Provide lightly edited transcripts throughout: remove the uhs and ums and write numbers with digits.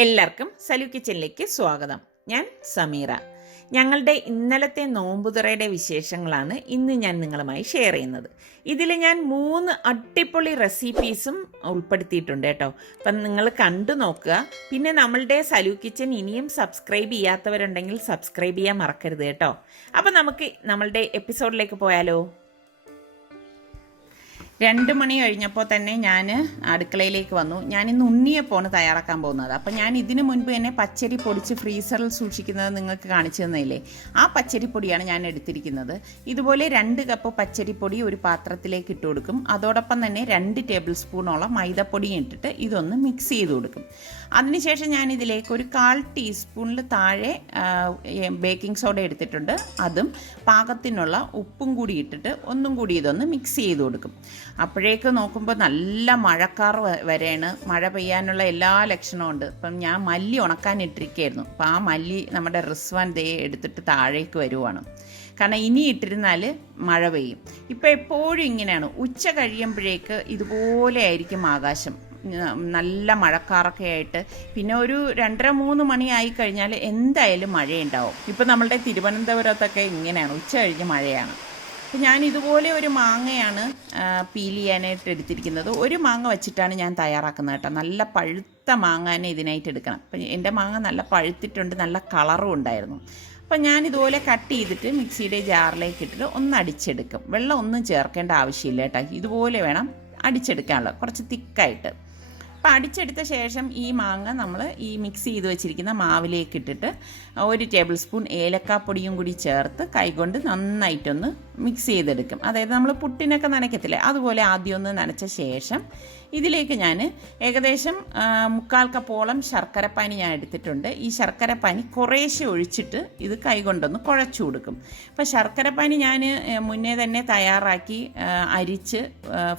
എല്ലാവർക്കും സലു കിച്ചണിലേക്ക് സ്വാഗതം. ഞാൻ സമീറ. ഞങ്ങളുടെ ഇന്നലത്തെ നോമ്പുതുറയുടെ വിശേഷങ്ങളാണ് ഇന്ന് ഞാൻ നിങ്ങളുമായി ഷെയർ ചെയ്യുന്നത്. ഇതിൽ ഞാൻ 3 അടിപൊളി റെസിപ്പീസും ഉൾപ്പെടുത്തിയിട്ടുണ്ട് കേട്ടോ. അപ്പം നിങ്ങൾ കണ്ടു നോക്കുക. പിന്നെ നമ്മളുടെ സലു കിച്ചൺ ഇനിയും സബ്സ്ക്രൈബ് ചെയ്യാത്തവരുണ്ടെങ്കിൽ സബ്സ്ക്രൈബ് ചെയ്യാൻ മറക്കരുത് കേട്ടോ. അപ്പം നമുക്ക് നമ്മളുടെ എപ്പിസോഡിലേക്ക് പോയാലോ. 2 മണി കഴിഞ്ഞപ്പോൾ തന്നെ ഞാൻ അടുക്കളയിലേക്ക് വന്നു. ഞാനിന്ന് ഉണ്ണിയപ്പമാണ് തയ്യാറാക്കാൻ പോകുന്നത്. അപ്പം ഞാൻ ഇതിനു മുൻപ് തന്നെ പച്ചരി പൊടിച്ച് ഫ്രീസറിൽ സൂക്ഷിക്കുന്നത് നിങ്ങൾക്ക് കാണിച്ചു തന്നില്ലേ, ആ പച്ചരിപ്പൊടിയാണ് ഞാൻ എടുത്തിരിക്കുന്നത്. ഇതുപോലെ 2 കപ്പ് പച്ചരിപ്പൊടി ഒരു പാത്രത്തിലേക്ക് ഇട്ട് കൊടുക്കും. അതോടൊപ്പം തന്നെ 2 ടേബിൾ സ്പൂണോളം മൈദപ്പൊടിയും ഇട്ടിട്ട് ഇതൊന്ന് മിക്സ് ചെയ്ത് കൊടുക്കും. അതിനുശേഷം ഞാൻ ഇതിലേക്ക് ഒരു 1/4 ടീസ്പൂണിൽ താഴെ ബേക്കിംഗ് സോഡ എടുത്തിട്ടുണ്ട്. അതും പാകത്തിനുള്ള ഉപ്പും കൂടി ഇട്ടിട്ട് ഒന്നും കൂടി ഇതൊന്ന് മിക്സ് ചെയ്ത് കൊടുക്കും. അപ്പോഴേക്ക് നോക്കുമ്പോൾ നല്ല മഴക്കാർ വരെയാണ്, മഴ പെയ്യാനുള്ള എല്ലാ ലക്ഷണവും ഉണ്ട്. അപ്പം ഞാൻ മല്ലി ഉണക്കാനിട്ടിരിക്കുകയായിരുന്നു. അപ്പം ആ മല്ലി നമ്മുടെ റിസ്വാൻ ദേ എടുത്തിട്ട് താഴേക്ക് വരുവാണ്. കാരണം ഇനി ഇട്ടിരുന്നാൽ മഴ പെയ്യും. ഇപ്പം എപ്പോഴും ഇങ്ങനെയാണ്, ഉച്ച കഴിയുമ്പോഴേക്ക് ഇതുപോലെ ആയിരിക്കും ആകാശം, നല്ല മഴക്കാറൊക്കെ ആയിട്ട്. പിന്നെ ഒരു 2:30-3 മണിയായി കഴിഞ്ഞാൽ എന്തായാലും മഴയുണ്ടാവും. ഇപ്പം നമ്മളുടെ തിരുവനന്തപുരത്തൊക്കെ ഇങ്ങനെയാണ്, ഉച്ച കഴിഞ്ഞ് മഴയാണ്. അപ്പം ഞാൻ ഇതുപോലെ ഒരു മാങ്ങയാണ് പീൽ ചെയ്യാനായിട്ട് എടുത്തിരിക്കുന്നത്. ഒരു മാങ്ങ വെച്ചിട്ടാണ് ഞാൻ തയ്യാറാക്കുന്നത് കേട്ടോ. നല്ല പഴുത്ത മാങ്ങ തന്നെ ഇതിനായിട്ട് എടുക്കണം. അപ്പം എൻ്റെ മാങ്ങ നല്ല പഴുത്തിട്ടുണ്ട്, നല്ല കളറും ഉണ്ടായിരുന്നു. അപ്പം ഞാൻ ഇതുപോലെ കട്ട് ചെയ്തിട്ട് മിക്സിയുടെ ജാറിലേക്ക് ഇട്ടിട്ട് ഒന്ന് അടിച്ചെടുക്കും. വെള്ളം ഒന്നും ചേർക്കേണ്ട ആവശ്യമില്ല കേട്ടോ. ഇതുപോലെ വേണം അടിച്ചെടുക്കാനുള്ളത്, കുറച്ച് തിക്കായിട്ട്. അപ്പം അടിച്ചെടുത്ത ശേഷം ഈ മാങ്ങ നമ്മൾ ഈ മിക്സ് ചെയ്ത് വെച്ചിരിക്കുന്ന മാവിലേക്ക് ഇട്ടിട്ട് 1 ടേബിൾ സ്പൂൺ ഏലക്കാപ്പൊടിയും കൂടി ചേർത്ത് കൈകൊണ്ട് നന്നായിട്ടൊന്ന് മിക്സ് ചെയ്തെടുക്കും. അതായത് നമ്മൾ പുട്ടിനൊക്കെ നനയ്ക്കത്തില്ലേ, അതുപോലെ ആദ്യം ഒന്ന് നനച്ച ശേഷം ഇതിലേക്ക് ഞാൻ ഏകദേശം 3/4 കപ്പോളം ശർക്കരപ്പാനി ഞാൻ എടുത്തിട്ടുണ്ട്. ഈ ശർക്കരപ്പാനി കുറേശ്ശെ ഒഴിച്ചിട്ട് ഇത് കൈകൊണ്ടൊന്ന് കുഴച്ചു കൊടുക്കും. അപ്പോൾ ശർക്കരപ്പാനി ഞാൻ മുന്നേ തന്നെ തയ്യാറാക്കി അരിച്ച്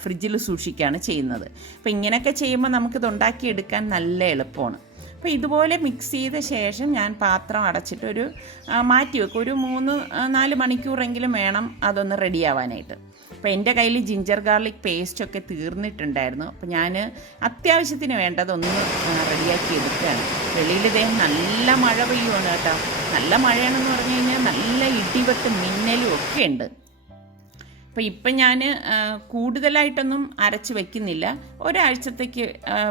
ഫ്രിഡ്ജിൽ സൂക്ഷിക്കുകയാണ് ചെയ്യുന്നത്. അപ്പോൾ ഇങ്ങനെയൊക്കെ ചെയ്യുമ്പോൾ നമുക്കിത് ഉണ്ടാക്കിയെടുക്കാൻ നല്ല എളുപ്പമാണ്. അപ്പോൾ ഇതുപോലെ മിക്സ് ചെയ്ത ശേഷം ഞാൻ പാത്രം അടച്ചിട്ട് ഒരു മാറ്റി വെക്കും. ഒരു 3-4 മണിക്കൂറെങ്കിലും വേണം അതൊന്ന് റെഡിയാവാനായിട്ട്. അപ്പോൾ എൻ്റെ കയ്യിൽ ജിഞ്ചർ ഗാർലിക് പേസ്റ്റൊക്കെ തീർന്നിട്ടുണ്ടായിരുന്നു. അപ്പോൾ ഞാൻ അത്യാവശ്യത്തിന് വേണ്ടതൊന്ന് റെഡിയാക്കി എടുക്കുകയാണ്. വെളിയിൽ നല്ല മഴ പെയ്യുവാണ് കേട്ടോ. നല്ല മഴയാണെന്ന് പറഞ്ഞു കഴിഞ്ഞാൽ നല്ല ഇടിവെട്ടും മിന്നലും ഒക്കെ ഉണ്ട്. അപ്പോൾ ഇപ്പം ഞാൻ കൂടുതലായിട്ടൊന്നും അരച്ച് വയ്ക്കുന്നില്ല. ഒരാഴ്ചത്തേക്ക്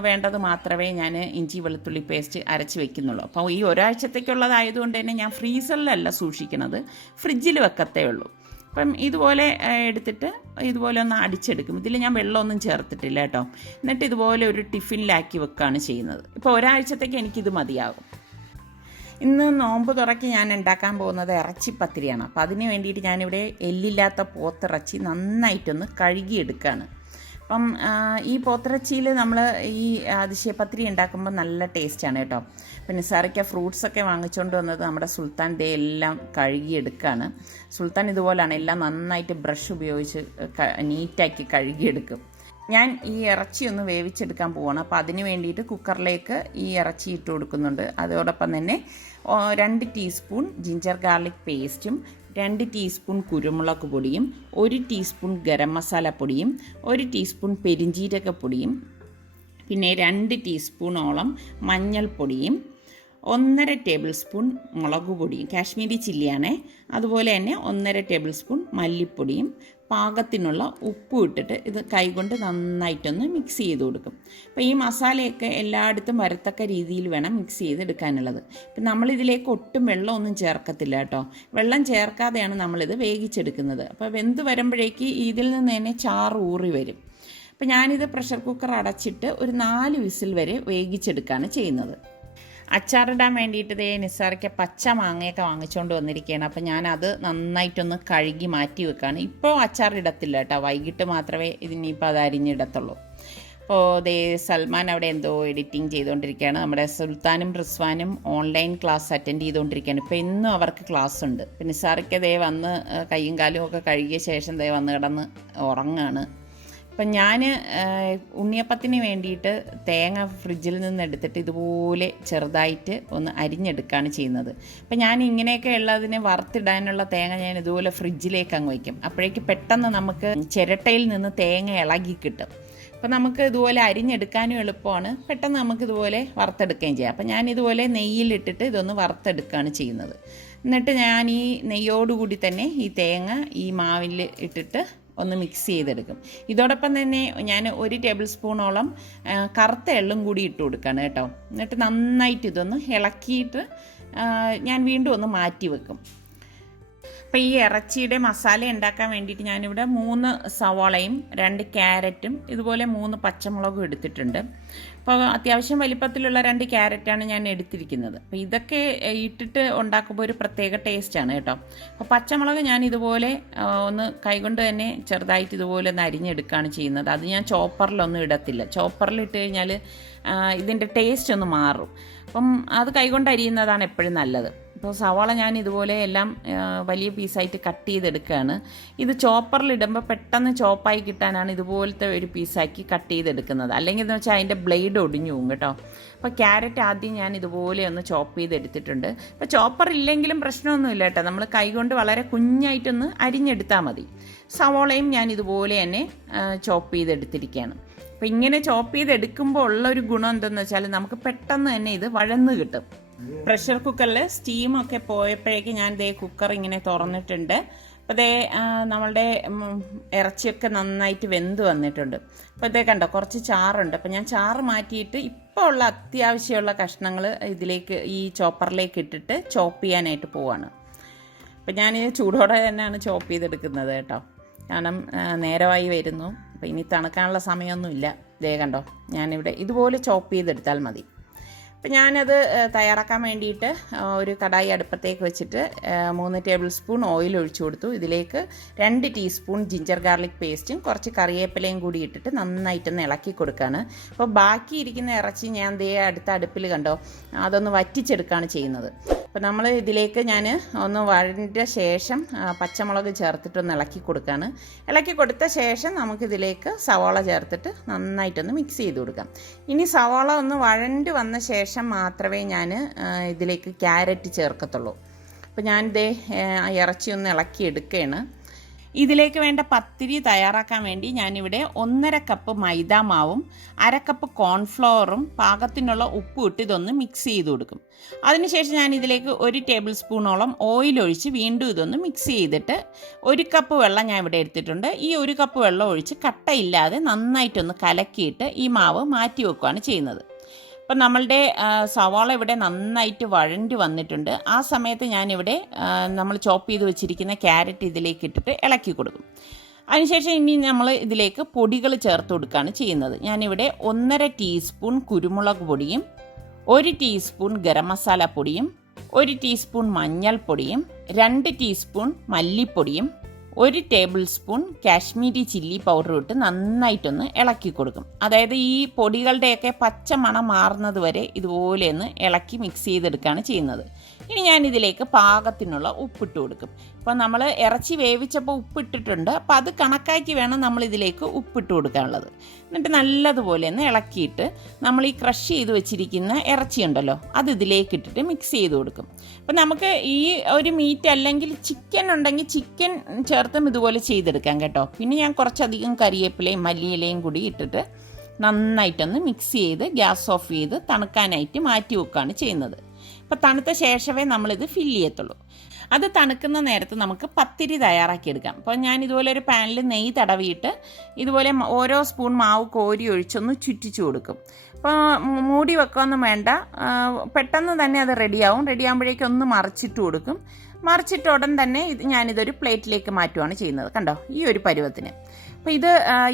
വേണ്ടത് മാത്രമേ ഞാൻ ഇഞ്ചി വെളുത്തുള്ളി പേസ്റ്റ് അരച്ച് വയ്ക്കുന്നുള്ളൂ. അപ്പോൾ ഈ ഒരാഴ്ചത്തേക്കുള്ളതായതുകൊണ്ട് തന്നെ ഞാൻ ഫ്രീസറിലല്ല സൂക്ഷിക്കുന്നത്, ഫ്രിഡ്ജിൽ വെക്കത്തേ ഉള്ളൂ. അപ്പം ഇതുപോലെ എടുത്തിട്ട് ഇതുപോലെ ഒന്ന് അടിച്ചെടുക്കും. ഇതിൽ ഞാൻ വെള്ളമൊന്നും ചേർത്തിട്ടില്ല കേട്ടോ. എന്നിട്ട് ഇതുപോലെ ഒരു ടിഫിനിലാക്കി വെക്കുകയാണ് ചെയ്യുന്നത്. ഇപ്പോൾ ഒരാഴ്ചത്തേക്ക് എനിക്കിത് മതിയാകും. ഇന്ന് നോമ്പ് തുറക്കി ഞാൻ ഉണ്ടാക്കാൻ പോകുന്നത് ഇറച്ചിപ്പത്തിരിയാണ്. അപ്പോൾ അതിന് വേണ്ടിയിട്ട് ഞാനിവിടെ എല്ലില്ലാത്ത പോത്തിറച്ചി നന്നായിട്ടൊന്ന് കഴുകിയെടുക്കുകയാണ്. അപ്പം ഈ പോത്തിറച്ചിയിൽ നമ്മൾ ഈ അതിശയപത്തിരി ഉണ്ടാക്കുമ്പോൾ നല്ല ടേസ്റ്റാണ് കേട്ടോ. പിന്നെ നിസാറിക്ക ഫ്രൂട്ട്സൊക്കെ വാങ്ങിച്ചുകൊണ്ട് വന്നത് നമ്മുടെ സുൽത്താൻ ദേ എല്ലാം കഴുകിയെടുക്കുകയാണ്. സുൽത്താൻ ഇതുപോലെയാണ്, എല്ലാം നന്നായിട്ട് ബ്രഷ് ഉപയോഗിച്ച് നീറ്റാക്കി കഴുകിയെടുക്കും. ഞാൻ ഈ ഇറച്ചി ഒന്ന് വേവിച്ചെടുക്കാൻ പോവാണ്. അപ്പോൾ അതിന് വേണ്ടിയിട്ട് കുക്കറിലേക്ക് ഈ ഇറച്ചി ഇട്ട് കൊടുക്കുന്നുണ്ട്. അതോടൊപ്പം തന്നെ 2 ടീസ്പൂൺ ജിഞ്ചർ ഗാർലിക് പേസ്റ്റും 2 ടീസ്പൂൺ കുരുമുളക് പൊടിയും 1 ടീസ്പൂൺ ഗരം മസാല പൊടിയും 1 ടീസ്പൂൺ പെരിഞ്ജീരകപ്പൊടിയും പിന്നെ 2 ടീസ്പൂണോളം മഞ്ഞൾപ്പൊടിയും 1.5 ടേബിൾ സ്പൂൺ മുളക് പൊടിയും, കാശ്മീരി ചില്ലിയാണേ. അതുപോലെ തന്നെ 1.5 ടേബിൾ സ്പൂൺ മല്ലിപ്പൊടിയും പാകത്തിനുള്ള ഉപ്പും ഇട്ടിട്ട് ഇത് കൈകൊണ്ട് നന്നായിട്ടൊന്ന് മിക്സ് ചെയ്ത് കൊടുക്കും. അപ്പോൾ ഈ മസാലയൊക്കെ എല്ലായിടത്തും വരത്തക്ക രീതിയിൽ വേണം മിക്സ് ചെയ്തെടുക്കാനുള്ളത്. ഇപ്പം നമ്മളിതിലേക്ക് ഒട്ടും വെള്ളമൊന്നും ചേർക്കത്തില്ല കേട്ടോ. വെള്ളം ചേർക്കാതെയാണ് നമ്മളിത് വേവിച്ചെടുക്കുന്നത്. അപ്പോൾ വെന്ത് വരുമ്പോഴേക്ക് ഇതിൽ നിന്ന് തന്നെ ചാറ് ഊറി വരും. അപ്പോൾ ഞാനിത് പ്രഷർ കുക്കർ അടച്ചിട്ട് ഒരു 4 വിസിൽ വരെ വേവിച്ചെടുക്കുകയാണ് ചെയ്യുന്നത്. അച്ചാറിടാൻ വേണ്ടിയിട്ട് നിസാറിക്ക പച്ച മാങ്ങയൊക്കെ വാങ്ങിച്ചുകൊണ്ട് വന്നിരിക്കുകയാണ്. അപ്പോൾ ഞാനത് നന്നായിട്ടൊന്ന് കഴുകി മാറ്റി വെക്കുകയാണ്. ഇപ്പോൾ അച്ചാറിടത്തില്ല കേട്ടോ, വൈകിട്ട് മാത്രമേ ഇതിനിപ്പോൾ അത് അരിഞ്ഞിടത്തുള്ളൂ. അപ്പോൾ സൽമാൻ അവിടെ എന്തോ എഡിറ്റിംഗ് ചെയ്തുകൊണ്ടിരിക്കുകയാണ്. നമ്മുടെ സുൽത്താനും റിസ്വാനും ഓൺലൈൻ ക്ലാസ് അറ്റൻഡ് ചെയ്തുകൊണ്ടിരിക്കുകയാണ്. ഇപ്പോൾ ഇന്നും അവർക്ക് ക്ലാസ് ഉണ്ട്. പിന്നെ നിസാറിക്ക വന്ന് കയ്യും കാലും ഒക്കെ കഴുകിയ ശേഷം വന്ന് കിടന്ന് ഉറങ്ങുകയാണ്. അപ്പം ഞാൻ ഉണ്ണിയപ്പത്തിന് വേണ്ടിയിട്ട് തേങ്ങ ഫ്രിഡ്ജിൽ നിന്ന് എടുത്തിട്ട് ഇതുപോലെ ചെറുതായിട്ട് ഒന്ന് അരിഞ്ഞെടുക്കുകയാണ് ചെയ്യുന്നത്. അപ്പം ഞാൻ ഇങ്ങനെയൊക്കെ ഉള്ളതിന് വറുത്തിടാനുള്ള തേങ്ങ ഞാൻ ഇതുപോലെ ഫ്രിഡ്ജിലേക്ക് അങ്ങ് വയ്ക്കും. അപ്പോഴേക്ക് പെട്ടെന്ന് നമുക്ക് ചിരട്ടയിൽ നിന്ന് തേങ്ങ ഇളകി കിട്ടും. അപ്പോൾ നമുക്ക് ഇതുപോലെ അരിഞ്ഞെടുക്കാനും എളുപ്പമാണ്, പെട്ടെന്ന് നമുക്കിതുപോലെ വറുത്തെടുക്കുകയും ചെയ്യാം. അപ്പോൾ ഞാനിതുപോലെ നെയ്യിലിട്ടിട്ട് ഇതൊന്ന് വറുത്തെടുക്കുകയാണ് ചെയ്യുന്നത്. എന്നിട്ട് ഞാൻ ഈ നെയ്യോടുകൂടി തന്നെ ഈ തേങ്ങ ഈ മാവിൽ ഇട്ടിട്ട് ഒന്ന് മിക്സ് ചെയ്തെടുക്കും. ഇതോടൊപ്പം തന്നെ ഞാൻ 1 ടേബിൾ സ്പൂണോളം കറുത്ത എള്ളും കൂടി ഇട്ട് കൊടുക്കുകയാണ് കേട്ടോ. എന്നിട്ട് നന്നായിട്ട് ഇതൊന്ന് ഇളക്കിയിട്ട് ഞാൻ വീണ്ടും ഒന്ന് മാറ്റി വെക്കും. അപ്പോൾ ഈ ഇറച്ചിയുടെ മസാല ഉണ്ടാക്കാൻ വേണ്ടിയിട്ട് ഞാനിവിടെ 3 സവാളയും 2 ക്യാരറ്റും ഇതുപോലെ 3 പച്ചമുളകും എടുത്തിട്ടുണ്ട്. അപ്പോൾ അത്യാവശ്യം വലിപ്പത്തിലുള്ള 2 ക്യാരറ്റാണ് ഞാൻ എടുത്തിരിക്കുന്നത്. അപ്പോൾ ഇതൊക്കെ ഇട്ടിട്ട് ഉണ്ടാക്കുമ്പോൾ ഒരു പ്രത്യേക ടേസ്റ്റാണ് കേട്ടോ. അപ്പോൾ പച്ചമുളക് ഞാൻ ഇതുപോലെ ഒന്ന് കൈകൊണ്ട് തന്നെ ചെറുതായിട്ട് ഇതുപോലെ ഒന്ന് അരിഞ്ഞെടുക്കുകയാണ് ചെയ്യുന്നത്. അത് ഞാൻ ചോപ്പറിലൊന്നും ഇടത്തില്ല. ചോപ്പറിലിട്ട് കഴിഞ്ഞാൽ ഇതിൻ്റെ ടേസ്റ്റ് ഒന്ന് മാറും. അപ്പം അത് കൈകൊണ്ട് അരിയുന്നതാണ് എപ്പോഴും നല്ലത്. അപ്പോൾ സവാള ഞാൻ ഇതുപോലെ എല്ലാം വലിയ പീസായിട്ട് കട്ട് ചെയ്തെടുക്കുകയാണ്. ഇത് ചോപ്പറിലിടുമ്പോൾ പെട്ടെന്ന് ചോപ്പായി കിട്ടാനാണ് ഇതുപോലത്തെ ഒരു പീസാക്കി കട്ട് ചെയ്തെടുക്കുന്നത്. അല്ലെങ്കിൽ എന്ന് വെച്ചാൽ അതിൻ്റെ ബ്ലേഡ് ഒടിഞ്ഞു പോകും കേട്ടോ. അപ്പോൾ ക്യാരറ്റ് ആദ്യം ഞാൻ ഇതുപോലെ ഒന്ന് ചോപ്പ് ചെയ്തെടുത്തിട്ടുണ്ട്. അപ്പോൾ ചോപ്പർ ഇല്ലെങ്കിലും പ്രശ്നമൊന്നുമില്ല കേട്ടോ, നമ്മൾ കൈകൊണ്ട് വളരെ കുഞ്ഞായിട്ടൊന്ന് അരിഞ്ഞെടുത്താൽ മതി. സവാളയും ഞാൻ ഇതുപോലെ തന്നെ ചോപ്പ് ചെയ്തെടുത്തിരിക്കുകയാണ്. അപ്പോൾ ഇങ്ങനെ ചോപ്പ് ചെയ്തെടുക്കുമ്പോൾ ഉള്ളൊരു ഗുണം എന്തെന്ന് വെച്ചാൽ നമുക്ക് പെട്ടെന്ന് തന്നെ ഇത് വഴന്ന് കിട്ടും. പ്രഷർ കുക്കറിൽ സ്റ്റീമൊക്കെ പോയപ്പോഴേക്ക് ഞാൻ ദേ കുക്കർ ഇങ്ങനെ തുറന്നിട്ടുണ്ട്. അപ്പോൾ ദേ നമ്മളുടെ ഇറച്ചിയൊക്കെ നന്നായിട്ട് വെന്ത് വന്നിട്ടുണ്ട്. അപ്പോൾ ഇതേ കണ്ടോ കുറച്ച് ചാറുണ്ട്. അപ്പോൾ ഞാൻ ചാറ് മാറ്റിയിട്ട് ഇപ്പോൾ ഉള്ള അത്യാവശ്യമുള്ള കഷ്ണങ്ങൾ ഇതിലേക്ക് ഈ ചോപ്പറിലേക്ക് ഇട്ടിട്ട് ചോപ്പ് ചെയ്യാനായിട്ട് പോവാണ്. അപ്പോൾ ഞാൻ ചൂടോടെ തന്നെയാണ് ചോപ്പ് ചെയ്തെടുക്കുന്നത് കേട്ടോ, കാരണം നേരമായി വരുന്നു. അപ്പോൾ ഇനി തണുക്കാനുള്ള സമയമൊന്നുമില്ല. ദേ കണ്ടോ ഞാനിവിടെ ഇതുപോലെ ചോപ്പ് ചെയ്തെടുത്താൽ മതി. അപ്പം ഞാനത് തയ്യാറാക്കാൻ വേണ്ടിയിട്ട് ഒരു കടായി അടുപ്പത്തേക്ക് വെച്ചിട്ട് 3 ടേബിൾ സ്പൂൺ ഓയിൽ ഒഴിച്ചു കൊടുത്തു. ഇതിലേക്ക് 2 ടീസ്പൂൺ ജിഞ്ചർ ഗാർലിക് പേസ്റ്റും കുറച്ച് കറിവേപ്പിലയും കൂടി ഇട്ടിട്ട് നന്നായിട്ടൊന്ന് ഇളക്കി കൊടുക്കുകയാണ്. അപ്പോൾ ബാക്കി ഇരിക്കുന്ന ഇറച്ചി ഞാൻ ദേ അടുത്ത അടുപ്പിൽ കണ്ടോ അതൊന്ന് വറ്റിച്ചെടുക്കുകയാണ് ചെയ്യുന്നത്. അപ്പോൾ നമ്മൾ ഇതിലേക്ക് ഞാൻ ഒന്ന് വഴണ്ട ശേഷം പച്ചമുളക് ചേർത്തിട്ടൊന്ന് ഇളക്കി കൊടുക്കുകയാണ്. ഇളക്കി കൊടുത്ത ശേഷം നമുക്കിതിലേക്ക് സവാള ചേർത്തിട്ട് നന്നായിട്ടൊന്ന് മിക്സ് ചെയ്ത് കൊടുക്കാം. ഇനി സവാള ഒന്ന് വഴണ്ട് വന്ന ശേഷം മാത്രമേ ഞാൻ ഇതിലേക്ക് ക്യാരറ്റ് ചേർക്കത്തുള്ളൂ. അപ്പോൾ ഞാനിതേ ഇറച്ചി ഒന്ന് ഇളക്കി എടുക്കുകയാണ്. ഇതിലേക്ക് വേണ്ട പത്തിരി തയ്യാറാക്കാൻ വേണ്ടി ഞാനിവിടെ 1.5 കപ്പ് മൈദാ മാവും 1/2 കപ്പ് കോൺഫ്ലവറും പാകത്തിനുള്ള ഉപ്പും ഇട്ട് ഇതൊന്ന് മിക്സ് ചെയ്ത് കൊടുക്കും. അതിനുശേഷം ഞാൻ ഇതിലേക്ക് 1 ടേബിൾ സ്പൂണോളം ഓയിൽ ഒഴിച്ച് വീണ്ടും ഇതൊന്ന് മിക്സ് ചെയ്തിട്ട് 1 കപ്പ് വെള്ളം ഞാൻ ഇവിടെ എടുത്തിട്ടുണ്ട്. ഈ 1 കപ്പ് വെള്ളം ഒഴിച്ച് കട്ടയില്ലാതെ നന്നായിട്ടൊന്ന് കലക്കിയിട്ട് ഈ മാവ് മാറ്റി വെക്കുകയാണ് ചെയ്യുന്നത്. അപ്പം നമ്മളുടെ സവാള ഇവിടെ നന്നായിട്ട് വഴണ്ട് വന്നിട്ടുണ്ട്. ആ സമയത്ത് ഞാനിവിടെ നമ്മൾ ചോപ്പ് ചെയ്ത് വെച്ചിരിക്കുന്ന ക്യാരറ്റ് ഇതിലേക്ക് ഇട്ടിട്ട് ഇളക്കി കൊടുക്കും. അതിനുശേഷം ഇനി നമ്മൾ ഇതിലേക്ക് പൊടികൾ ചേർത്ത് കൊടുക്കുകയാണ് ചെയ്യുന്നത്. ഞാനിവിടെ 1.5 ടീസ്പൂൺ കുരുമുളക് പൊടിയും 1 ടീസ്പൂൺ ഗരം മസാല പൊടിയും 1 ടീസ്പൂൺ മഞ്ഞൾപ്പൊടിയും 2 ടീസ്പൂൺ മല്ലിപ്പൊടിയും 1 table spoon Kashmiri chilli powder ഇട്ട് നന്നായിട്ടൊന്ന് ഇളക്കി കൊടുക്കും. അതായത് ഈ പൊടികളുടെയൊക്കെ പച്ച മണം മാറുന്നത് വരെ ഇതുപോലെ ഒന്ന് ഇളക്കി മിക്സ് ചെയ്തെടുക്കുകയാണ് ചെയ്യുന്നത്. ഇനി ഞാനിതിലേക്ക് പാകത്തിനുള്ള ഉപ്പിട്ട് കൊടുക്കും. ഇപ്പോൾ നമ്മൾ ഇറച്ചി വേവിച്ചപ്പോൾ ഉപ്പിട്ടിട്ടുണ്ട്, അപ്പോൾ അത് കണക്കാക്കി വേണം നമ്മളിതിലേക്ക് ഉപ്പിട്ട് കൊടുക്കാനുള്ളത്. എന്നിട്ട് നല്ലതുപോലെ ഒന്ന് ഇളക്കിയിട്ട് നമ്മൾ ഈ ക്രഷ് ചെയ്ത് വെച്ചിരിക്കുന്ന ഇറച്ചി ഉണ്ടല്ലോ അത് ഇതിലേക്ക് ഇട്ടിട്ട് മിക്സ് ചെയ്ത് കൊടുക്കും. അപ്പം നമുക്ക് ഈ ഒരു മീറ്റ് അല്ലെങ്കിൽ ചിക്കൻ ഉണ്ടെങ്കിൽ ചിക്കൻ ചേർത്തും ഇതുപോലെ ചെയ്തെടുക്കാം കേട്ടോ. പിന്നെ ഞാൻ കുറച്ചധികം കരിവേപ്പിലയും മല്ലിയിലയും കൂടി ഇട്ടിട്ട് നന്നായിട്ടൊന്ന് മിക്സ് ചെയ്ത് ഗ്യാസ് ഓഫ് ചെയ്ത് തണുക്കാനായിട്ട് മാറ്റി വെക്കുകയാണ് ചെയ്യുന്നത്. അപ്പോൾ തണുത്ത ശേഷമേ നമ്മളിത് ഫില്ല് ചെയ്യത്തുള്ളൂ. അത് തണുക്കുന്ന നേരത്ത് നമുക്ക് പത്തിരി തയ്യാറാക്കിയെടുക്കാം. അപ്പോൾ ഞാൻ ഇതുപോലെ ഒരു പാനിൽ നെയ്യ് തടവിയിട്ട് ഇതുപോലെ ഓരോ സ്പൂൺ മാവ് കോരി ഒഴിച്ചൊന്ന് ചുറ്റിച്ചു കൊടുക്കും. അപ്പോൾ മൂടി വെക്കുകയൊന്നും വേണ്ട, പെട്ടെന്ന് തന്നെ അത് റെഡിയാകുമ്പോഴേക്കും ഒന്ന് മറിച്ചിട്ട് കൊടുക്കും. മറിച്ചിട്ട് ഉടൻ തന്നെ ഞാനിതൊരു പ്ലേറ്റിലേക്ക് മാറ്റുകയാണ് ചെയ്യുന്നത്. കണ്ടോ ഈ ഒരു പരുവത്തിന്. അപ്പോൾ ഇത്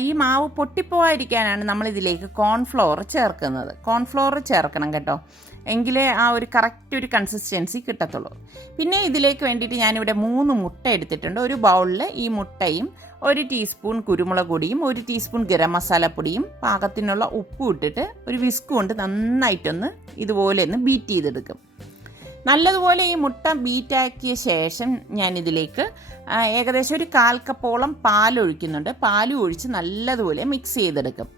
ഈ മാവ് പൊട്ടിപ്പോവാതിരിക്കാനാണ് നമ്മളിതിലേക്ക് കോൺഫ്ലവർ ചേർക്കുന്നത്. കോൺഫ്ലവർ ചേർക്കണം കേട്ടോ, എങ്കിലേ ആ ഒരു കറക്റ്റ് ഒരു കൺസിസ്റ്റൻസി കിട്ടത്തുള്ളൂ. പിന്നെ ഇതിലേക്ക് വേണ്ടിയിട്ട് ഞാനിവിടെ 3 മുട്ട എടുത്തിട്ടുണ്ട്. ഒരു ബൗളിൽ ഈ മുട്ടയും 1 ടീസ്പൂൺ കുരുമുളക് പൊടിയും 1 ടീസ്പൂൺ ഗരം മസാലപ്പൊടിയും പാകത്തിനുള്ള ഉപ്പും ഇട്ടിട്ട് ഒരു വിസ്ക് കൊണ്ട് നന്നായിട്ടൊന്ന് ഇതുപോലെ ഒന്ന് ബീറ്റ് ചെയ്തെടുക്കും. നല്ലതുപോലെ ഈ മുട്ട ബീറ്റാക്കിയ ശേഷം ഞാനിതിലേക്ക് ഏകദേശം ഒരു 1/4 കപ്പോളം പാലൊഴിക്കുന്നുണ്ട്. പാലും ഒഴിച്ച് നല്ലതുപോലെ മിക്സ് ചെയ്തെടുക്കും.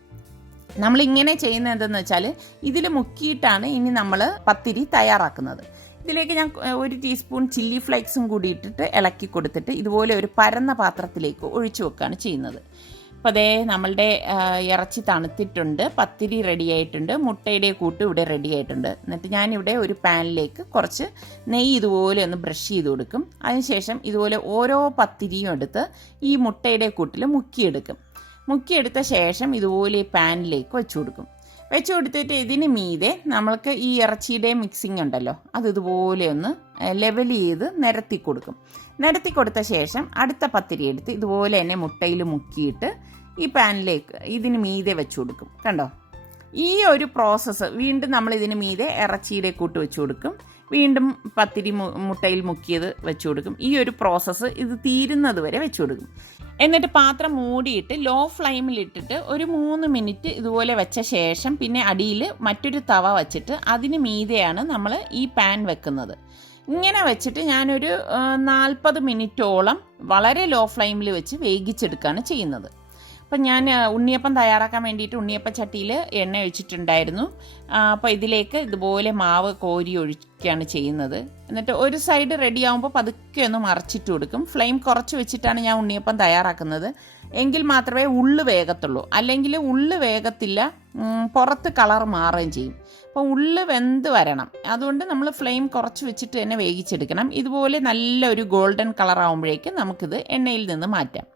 നമ്മളിങ്ങനെ ചെയ്യുന്നത് എന്തെന്ന് വെച്ചാൽ ഇതിൽ മുക്കിയിട്ടാണ് ഇനി നമ്മൾ പത്തിരി തയ്യാറാക്കുന്നത്. ഇതിലേക്ക് ഞാൻ 1 ടീസ്പൂൺ ചില്ലി ഫ്ലേക്സും കൂടി ഇട്ടിട്ട് ഇളക്കി കൊടുത്തിട്ട് ഇതുപോലെ ഒരു പരന്ന പാത്രത്തിലേക്ക് ഒഴിച്ചു വെക്കുകയാണ് ചെയ്യുന്നത്. അപ്പോൾ അതേ നമ്മളുടെ ഇറച്ചി തണുത്തിട്ടുണ്ട്, പത്തിരി റെഡി ആയിട്ടുണ്ട്, മുട്ടയുടെ കൂട്ട് ഇവിടെ റെഡി ആയിട്ടുണ്ട്. എന്നിട്ട് ഞാനിവിടെ ഒരു പാനിലേക്ക് കുറച്ച് നെയ്യ് ഇതുപോലെ ഒന്ന് ബ്രഷ് ചെയ്ത് കൊടുക്കും. അതിനുശേഷം ഇതുപോലെ ഓരോ പത്തിരിയും എടുത്ത് ഈ മുട്ടയുടെ കൂട്ടിൽ മുക്കിയെടുത്ത ശേഷം ഇതുപോലെ ഈ പാനിലേക്ക് വെച്ച് കൊടുത്തിട്ട് ഇതിന് മീതെ നമ്മൾക്ക് ഈ ഇറച്ചിയുടെ മിക്സിങ് ഉണ്ടല്ലോ അത് ഇതുപോലെ ഒന്ന് ലെവൽ ചെയ്ത് നിരത്തി കൊടുത്ത ശേഷം അടുത്ത പത്തിരി എടുത്ത് ഇതുപോലെ തന്നെ മുട്ടയിൽ മുക്കിയിട്ട് ഈ പാനിലേക്ക് ഇതിന് മീതെ വെച്ച് കൊടുക്കും. കണ്ടോ, ഈ ഒരു പ്രോസസ്സ് വീണ്ടും നമ്മൾ ഇതിന് മീതെ ഇറച്ചിയുടെ കൂട്ട് വെച്ച് കൊടുക്കും, വീണ്ടും പത്തിരി മുട്ടയിൽ മുക്കിയത് വെച്ച് കൊടുക്കും. ഈ ഒരു പ്രോസസ്സ് ഇത് തീരുന്നത് വരെ വെച്ച് കൊടുക്കും. എന്നിട്ട് പാത്രം മൂടിയിട്ട് ലോ ഫ്ലെയിമിലിട്ടിട്ട് ഒരു 3 മിനിറ്റ് ഇതുപോലെ വെച്ച ശേഷം പിന്നെ അടിയിൽ മറ്റൊരു തവ വച്ചിട്ട് അതിന് മീതെയാണ് നമ്മൾ ഈ പാൻ വെക്കുന്നത്. ഇങ്ങനെ വെച്ചിട്ട് ഞാനൊരു 40 മിനിറ്റോളം വളരെ ലോ ഫ്ലെയിമിൽ വെച്ച് വേവിച്ചെടുക്കുകയാണ് ചെയ്യുന്നത്. അപ്പം ഞാൻ ഉണ്ണിയപ്പം തയ്യാറാക്കാൻ വേണ്ടിയിട്ട് ഉണ്ണിയപ്പ ചട്ടിയിൽ എണ്ണ ഒഴിച്ചിട്ടുണ്ടായിരുന്നു. അപ്പോൾ ഇതിലേക്ക് ഇതുപോലെ മാവ് കോരി ഒഴിക്കുകയാണ് ചെയ്യുന്നത്. എന്നിട്ട് ഒരു സൈഡ് റെഡി ആകുമ്പോൾ പതുക്കെ ഒന്ന് മറച്ചിട്ട് കൊടുക്കും. ഫ്ലെയിം കുറച്ച് വെച്ചിട്ടാണ് ഞാൻ ഉണ്ണിയപ്പം തയ്യാറാക്കുന്നത്. എങ്കിൽ മാത്രമേ ഉള്ളു വേഗത്തുള്ളൂ, അല്ലെങ്കിൽ ഉള്ളു വേഗത്തില്ല, പുറത്ത് കളർ മാറുകയും ചെയ്യും. അപ്പോൾ ഉള്ളു വെന്ത് വരണം, അതുകൊണ്ട് നമ്മൾ ഫ്ലെയിം കുറച്ച് വെച്ചിട്ട് തന്നെ വേവിച്ചെടുക്കണം. ഇതുപോലെ നല്ലൊരു ഗോൾഡൻ കളർ ആകുമ്പോഴേക്കും നമുക്കിത് എണ്ണയിൽ നിന്ന് മാറ്റാം.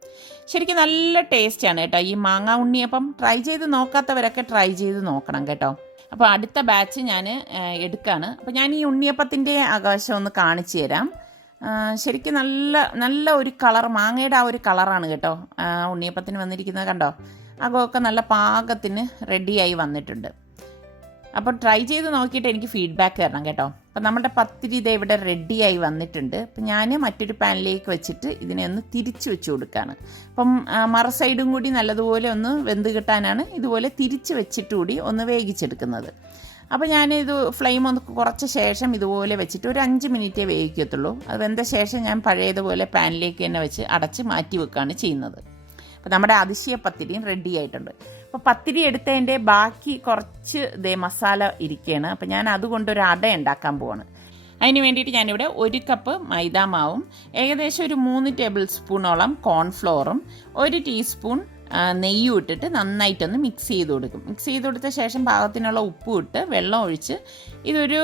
ശരിക്കും നല്ല ടേസ്റ്റാണ് കേട്ടോ ഈ മാങ്ങ ഉണ്ണിയപ്പം. ട്രൈ ചെയ്ത് നോക്കാത്തവരൊക്കെ ട്രൈ ചെയ്ത് നോക്കണം കേട്ടോ. അപ്പോൾ അടുത്ത ബാച്ച് ഞാൻ എടുക്കുകയാണ്. അപ്പോൾ ഞാൻ ഈ ഉണ്ണിയപ്പത്തിൻ്റെ ആകാശം ഒന്ന് കാണിച്ചു തരാം. ശരിക്കും നല്ല ഒരു കളർ, മാങ്ങയുടെ ആ ഒരു കളറാണ് കേട്ടോ ഉണ്ണിയപ്പത്തിന് വന്നിരിക്കുന്നത്. കണ്ടോ, അകമൊക്കെ നല്ല പാകത്തിന് റെഡിയായി വന്നിട്ടുണ്ട്. അപ്പോൾ ട്രൈ ചെയ്ത് നോക്കിയിട്ട് എനിക്ക് ഫീഡ്ബാക്ക് തരണം കേട്ടോ. അപ്പം നമ്മുടെ പത്തിരി ഇതേ ഇവിടെ റെഡിയായി വന്നിട്ടുണ്ട്. അപ്പം ഞാൻ മറ്റൊരു പാനിലേക്ക് വെച്ചിട്ട് ഇതിനെ ഒന്ന് തിരിച്ച് വെച്ച് കൊടുക്കുകയാണ്. അപ്പം മറ സൈഡും കൂടി നല്ലതുപോലെ ഒന്ന് വെന്ത് കിട്ടാനാണ് ഇതുപോലെ തിരിച്ച് വെച്ചിട്ട് കൂടി ഒന്ന് വേവിച്ചെടുക്കുന്നത്. അപ്പോൾ ഞാനിത് ഫ്ലെയിം ഒന്ന് കുറച്ച ശേഷം ഇതുപോലെ വെച്ചിട്ട് ഒരു 5 മിനിറ്റേ വേവിക്കത്തുള്ളൂ. അത് വെന്ത ശേഷം ഞാൻ പഴയതുപോലെ പാനിലേക്ക് തന്നെ വെച്ച് അടച്ച് മാറ്റി വെക്കുകയാണ് ചെയ്യുന്നത്. അപ്പോൾ നമ്മുടെ അതിശയപ്പത്തിരിയും റെഡി ആയിട്ടുണ്ട്. അപ്പോൾ പത്തിരി എടുത്തതിൻ്റെ ബാക്കി കുറച്ച് മസാല ഇരിക്കുകയാണ്. അപ്പോൾ ഞാൻ അതുകൊണ്ടൊരു അട ഉണ്ടാക്കാൻ പോവാണ്. അതിന് വേണ്ടിയിട്ട് ഞാനിവിടെ 1 കപ്പ് മൈദാമാവും ഏകദേശം ഒരു 3 ടേബിൾ സ്പൂണോളം കോൺഫ്ലോറും 1 ടീസ്പൂൺ നെയ്യും ഇട്ടിട്ട് നന്നായിട്ടൊന്ന് മിക്സ് ചെയ്ത് കൊടുത്ത ശേഷം പാകത്തിനുള്ള ഉപ്പും ഇട്ട് വെള്ളം ഒഴിച്ച് ഇതൊരു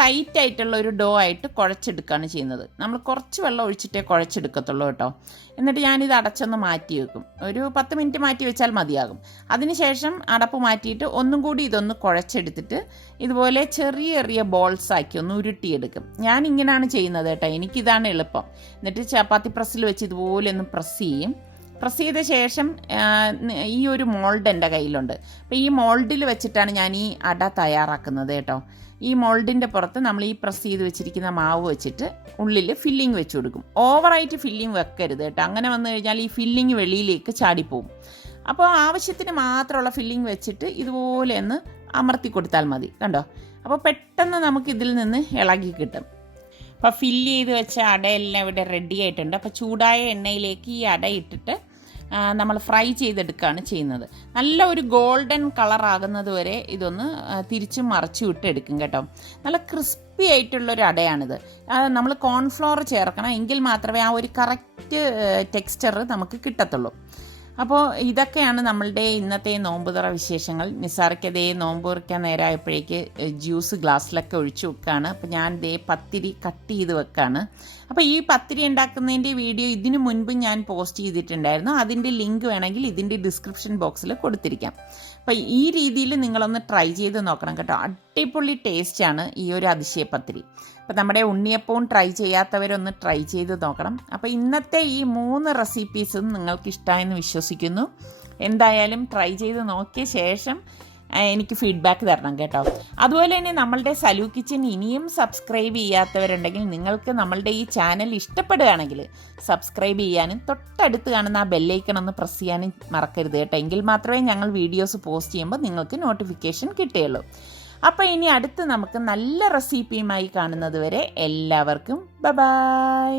ടൈറ്റായിട്ടുള്ള ഒരു ഡോ ആയിട്ട് കുഴച്ചെടുക്കുകയാണ് ചെയ്യുന്നത്. നമ്മൾ കുറച്ച് വെള്ളം ഒഴിച്ചിട്ടേ കുഴച്ചെടുക്കത്തുള്ളൂ കേട്ടോ. എന്നിട്ട് ഞാനിത് അടച്ചൊന്ന് മാറ്റി വെക്കും. ഒരു 10 മിനിറ്റ് മാറ്റി വെച്ചാൽ മതിയാകും. അതിനുശേഷം അടപ്പ് മാറ്റിയിട്ട് ഒന്നും കൂടി ഇതൊന്ന് കുഴച്ചെടുത്തിട്ട് ഇതുപോലെ ചെറിയ ബോൾസാക്കി ഒന്ന് ഉരുട്ടിയെടുക്കും. ഞാൻ ഇങ്ങനെയാണ് ചെയ്യുന്നത് കേട്ടോ, എനിക്കിതാണ് എളുപ്പം. എന്നിട്ട് ചപ്പാത്തി പ്രസ്സിൽ വെച്ച് ഇതുപോലെ ഒന്ന് പ്രസ് ചെയ്ത ശേഷം ഈ ഒരു മോൾഡ് എൻ്റെ കയ്യിലുണ്ട്. അപ്പോൾ ഈ മോൾഡിൽ വെച്ചിട്ടാണ് ഞാൻ ഈ അട തയ്യാറാക്കുന്നത് കേട്ടോ. ഈ മോൾഡിൻ്റെ പുറത്ത് നമ്മൾ ഈ പ്രസ് ചെയ്ത് വെച്ചിരിക്കുന്ന മാവ് വെച്ചിട്ട് ഉള്ളിൽ ഫില്ലിങ് വെച്ച് കൊടുക്കും. ഓവറായിട്ട് ഫില്ലിങ് വെക്കരുത് കേട്ടോ, അങ്ങനെ വന്നു കഴിഞ്ഞാൽ ഈ ഫില്ലിങ് വെളിയിലേക്ക് ചാടിപ്പോവും. അപ്പോൾ ആവശ്യത്തിന് മാത്രമുള്ള ഫില്ലിങ് വെച്ചിട്ട് ഇതുപോലെ ഒന്ന് അമർത്തി കൊടുത്താൽ മതി. കണ്ടോ, അപ്പോൾ പെട്ടെന്ന് നമുക്ക് ഇതിൽ നിന്ന് ഇളകി കിട്ടും. അപ്പോൾ ഫില്ല് ചെയ്ത് വെച്ച അടയെല്ലാം ഇവിടെ റെഡി ആയിട്ടുണ്ട്. അപ്പോൾ ചൂടായ എണ്ണയിലേക്ക് ഈ അട ഇട്ടിട്ട് നമ്മൾ ഫ്രൈ ചെയ്തെടുക്കുകയാണ് ചെയ്യുന്നത്. നല്ല ഒരു ഗോൾഡൻ കളർ ആകുന്നത് വരെ ഇതൊന്ന് തിരിച്ചും മറിച്ചും ഇട്ട് എടുക്കും കേട്ടോ. നല്ല ക്രിസ്പി ആയിട്ടുള്ളൊരു അടയാണിത്. നമ്മൾ കോൺഫ്ലോർ ചേർക്കണം, എങ്കിൽ മാത്രമേ ആ ഒരു കറക്റ്റ് ടെക്സ്ചർ നമുക്ക് കിട്ടത്തുള്ളൂ. അപ്പോൾ ഇതൊക്കെയാണ് നമ്മളുടെ ഇന്നത്തെ നോമ്പുതുറ വിശേഷങ്ങൾ. നിസാർക്കതേ നോമ്പ് തുറക്കാൻ നേരമായപ്പോഴേക്ക് ജ്യൂസ് ഗ്ലാസ്സിലൊക്കെ ഒഴിച്ചു വെക്കുകയാണ്. അപ്പോൾ ഞാൻ പത്തിരി കട്ട് ചെയ്ത് വെക്കുകയാണ്. അപ്പോൾ ഈ പത്തിരി ഉണ്ടാക്കുന്നതിൻ്റെ വീഡിയോ ഇതിനു മുൻപ് ഞാൻ പോസ്റ്റ് ചെയ്തിട്ടുണ്ടായിരുന്നു. അതിൻ്റെ ലിങ്ക് വേണമെങ്കിൽ ഇതിൻ്റെ ഡിസ്ക്രിപ്ഷൻ ബോക്സിൽ കൊടുത്തിരിക്കാം. അപ്പോൾ ഈ രീതിയിൽ നിങ്ങളൊന്ന് ട്രൈ ചെയ്ത് നോക്കണം കേട്ടോ. അടിപൊളി ടേസ്റ്റാണ് ഈ ഒരു അതിശയപ്പത്തിരി. അപ്പോൾ നമ്മുടെ ഉണ്ണിയപ്പവും ട്രൈ ചെയ്യാത്തവരൊന്ന് ട്രൈ ചെയ്ത് നോക്കണം. അപ്പോൾ ഇന്നത്തെ ഈ 3 റെസിപ്പീസും നിങ്ങൾക്ക് ഇഷ്ടമായെന്ന് വിശ്വസിക്കുന്നു. എന്തായാലും ട്രൈ ചെയ്ത് നോക്കിയ ശേഷം എനിക്ക് ഫീഡ്ബാക്ക് തരണം കേട്ടോ. അതുപോലെ തന്നെ നമ്മളുടെ സലൂ കിച്ചൻ ഇനിയും സബ്സ്ക്രൈബ് ചെയ്യാത്തവരുണ്ടെങ്കിൽ നിങ്ങൾക്ക് നമ്മളുടെ ഈ ചാനൽ ഇഷ്ടപ്പെടുകയാണെങ്കിൽ സബ്സ്ക്രൈബ് ചെയ്യാനും തൊട്ടടുത്ത് കാണുന്ന ആ ബെല്ലൈക്കൺ ഒന്ന് പ്രസ് ചെയ്യാനും മറക്കരുത് കേട്ടോ. എങ്കിൽ മാത്രമേ ഞങ്ങൾ വീഡിയോസ് പോസ്റ്റ് ചെയ്യുമ്പോൾ നിങ്ങൾക്ക് നോട്ടിഫിക്കേഷൻ കിട്ടുകയുള്ളൂ. അപ്പോൾ ഇനി അടുത്ത് നമുക്ക് നല്ല റെസിപ്പിയുമായി കാണുന്നത് വരെ എല്ലാവർക്കും ബൈ.